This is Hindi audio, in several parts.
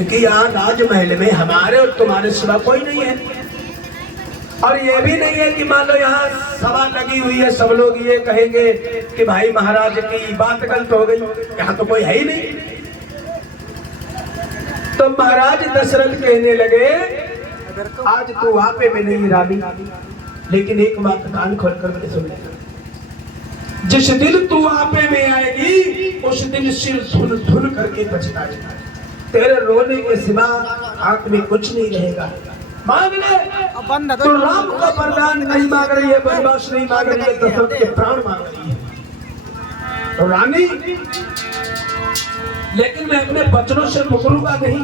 क्योंकि यहाँ राजमहल में हमारे और तुम्हारे सिवा कोई नहीं है। और ये भी नहीं है कि मान लो यहाँ सभा लगी हुई है, सब लोग ये कहेंगे कि भाई महाराज की बात गलत हो गई। यहाँ तो कोई है ही नहीं। तो महाराज दशरथ कहने लगे, आज तू आपे में नहीं रानी, लेकिन एक बात कान खोलकर मैंने सुन लिया। जिस दिन तू आपे में आएगी उस दिन सिर धुन धुन करके पछताएगा। तेरे रोने के सिवा आंख में कुछ नहीं रहेगा। मांग ले, तो राम का वरदान नहीं मांग रही है, बनवास नहीं मांग रही है, दशरथ के प्राण मांग रही है। तो रानी, लेकिन मैं अपने बचनों से मुकरूंगा नहीं।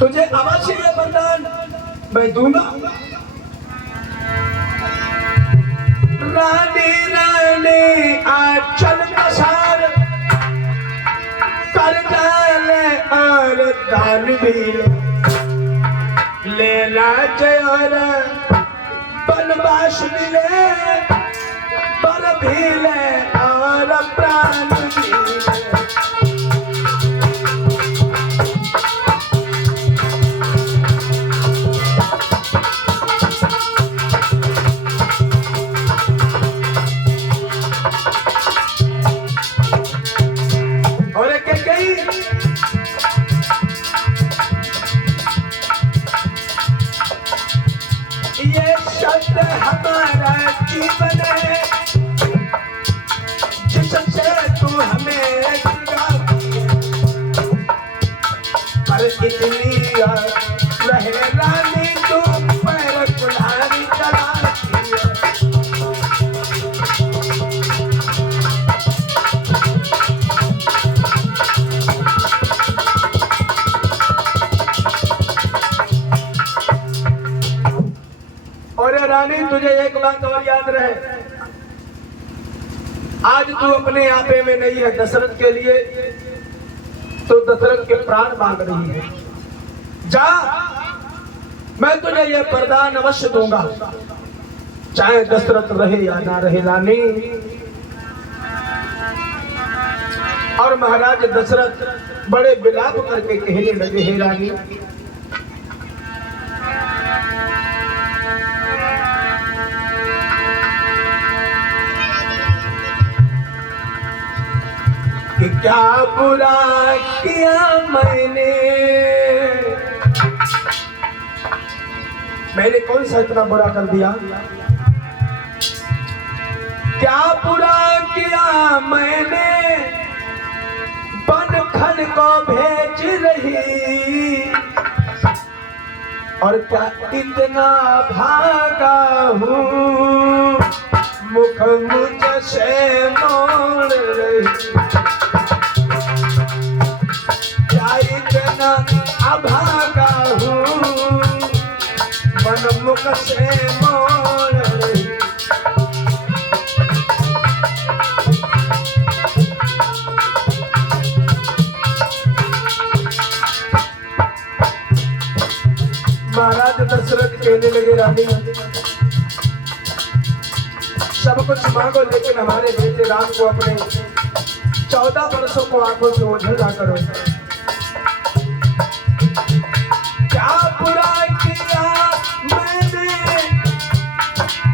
तुझे अवश्य ये वरदान मैं दूंगा। रानी रानी आंचल पसार कर डाले और दानवीर ले राज्य और बनवास मिले, पर भीले और प्राण मिले। ये शब्द हमारा जीवन है, जिससे तू हमें सिखाती है। पर इतनी रहे रानी तू पैर कुल्हाड़ी चलाती है। और रानी, तुझे एक बात और याद रहे, आज तू अपने आपे में नहीं है दशरथ के लिए, तो दशरथ के प्राण मांग रही है। जा, मैं तुझे ये वरदान अवश्य दूंगा, चाहे दशरथ रहे या ना रहे रानी। और महाराज दशरथ बड़े विलाप करके कहने लगे, हे रानी, कि क्या बुरा किया मैंने कौन सा इतना बुरा कर दिया? क्या बुरा किया मैंने बनखल को भेज रही, और क्या इतना भागा हूँ मुख मुझसे मोड़ रही। अभागा हूँ मन मुख से मोड़ रही। महाराज दशरथ कहने लगे, रानी सब कुछ मांगो, लेकिन हमारे बेटे राम को अपने 14 वर्षों को आंखों से ओझल ना करो। क्या बुरा किया मैंने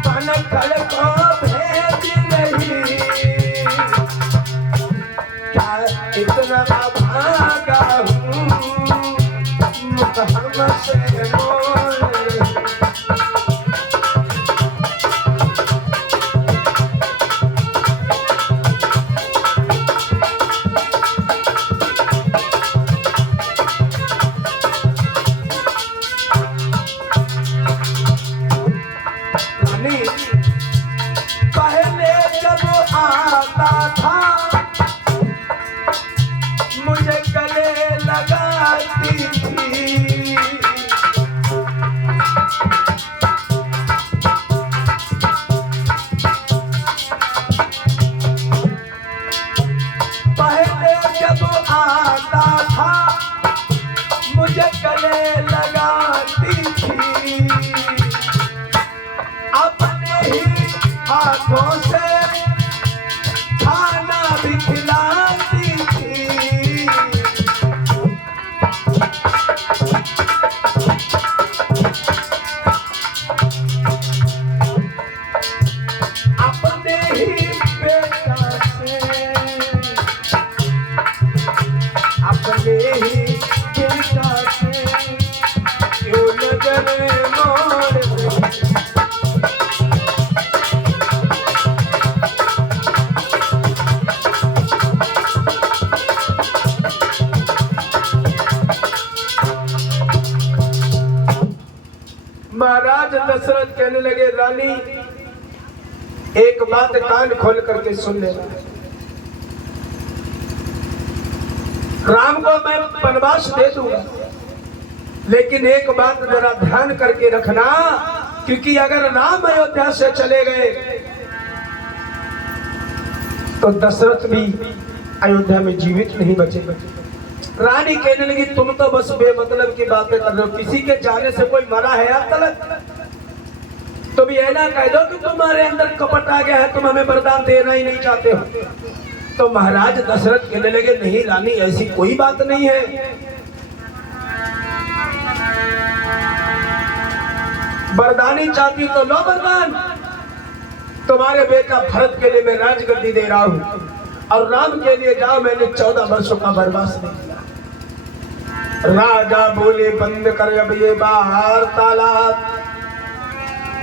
बनखल को भेज रही, क्या इतना भागा हूँ मुख हमसे मोड़। पहले जब आता था मुझे गले लगाती थी, पहले जब आता था मुझे गले लगाती थी, अपने ही हाथों से खाना भी खिलाती थी। अपने ही बेटा से, अपने ही बेटा से क्यों नजर मोड़ दे। महाराज दशरथ कहने लगे, रानी एक बात कान खोल करके सुन लेना। राम को मैं वनवास दे दूंगा, लेकिन एक बात जरा ध्यान करके रखना, क्योंकि अगर राम अयोध्या से चले गए तो दशरथ भी अयोध्या में जीवित नहीं बचेगा। रानी कहने लगी, तुम तो बस बेमतलब की बातें कर रहे हो, किसी के जाने से कोई मरा है या तलक? तुम ये ना कह दो कि तुम्हारे अंदर कपट आ गया है, तुम हमें वरदान देना ही नहीं चाहते हो। तो महाराज दशरथ कहने लगे, नहीं रानी, ऐसी कोई बात नहीं है। वरदानी चाहती तो लो वरदान, तुम्हारे बेटा भरत के लिए मैं राजगद्दी दे रहा हूं, और राम के लिए जाओ, मैंने 14 वर्षों का वनवास दे दिया। राजा बोले, बंद कर अब ये वार्तालाप,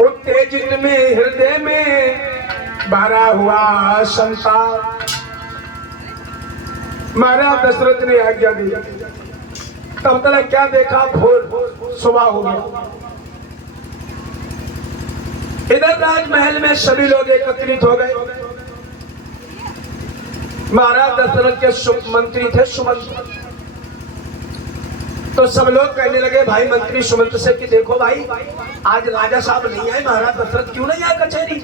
उत्तेजित में हृदय में भरा हुआ संताप। महाराज दशरथ ने आज्ञा दी। तब तक क्या देखा, भोर सुबह हो गया। इधर राजमहल में सभी लोग एकत्रित हो गए। महाराज दशरथ के मंत्री थे सुमंत। तो सब लोग कहने लगे, भाई मंत्री सुमंत से कि देखो भाई, आज राजा साहब नहीं आए, महाराज दशरथ क्यों नहीं आए कचहरी?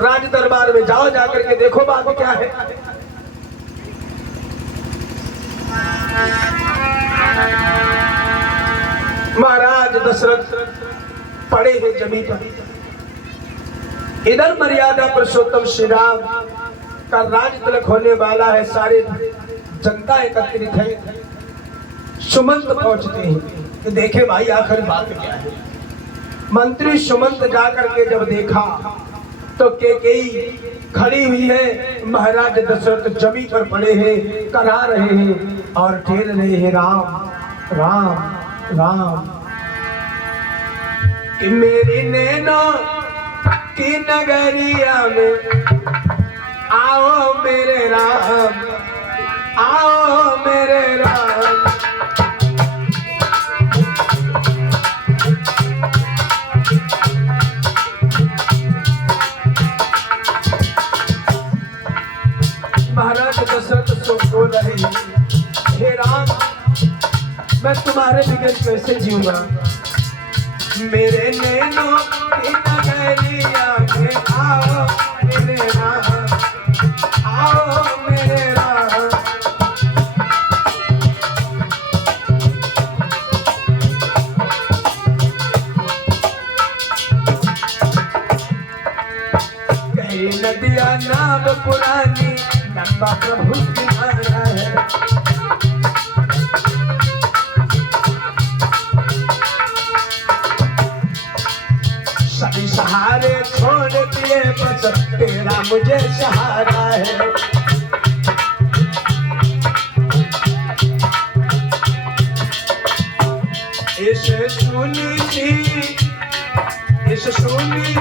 राज दरबार में जाओ, जाकर के देखो बात क्या है। महाराज दशरथ पड़े हैं जमीन पर। इधर मर्यादा पुरुषोत्तम श्री राम का राज तिलक होने वाला है, सारे जनता एकत्रित है। सुमंत पहुंचते हैं कि देखे भाई आखिर बात क्या है। मंत्री सुमंत जाकर के जब देखा तो केकई खड़ी हुई है, महाराज दशरथ जमीन पर पड़े हैं, करा रहे हैं और ठेल रहे हैं, राम राम राम। कि मेरी नैनों की नगरिया में आओ मेरे राम, आओ मेरे राम। महाराज दशरथ सो बोल रहे, हे राम, मैं तुम्हारे बगैर कैसे जीऊंगा? मेरे नैनों की नगरिया में आओ मेरे राम, आओ मेरे राम। कहीं नदिया नाव पुरानी, लंबा प्रभु किनारा है। सभी सहारे छोड़ दिए, बस तेरा मुझे सहारा है। इस सुनी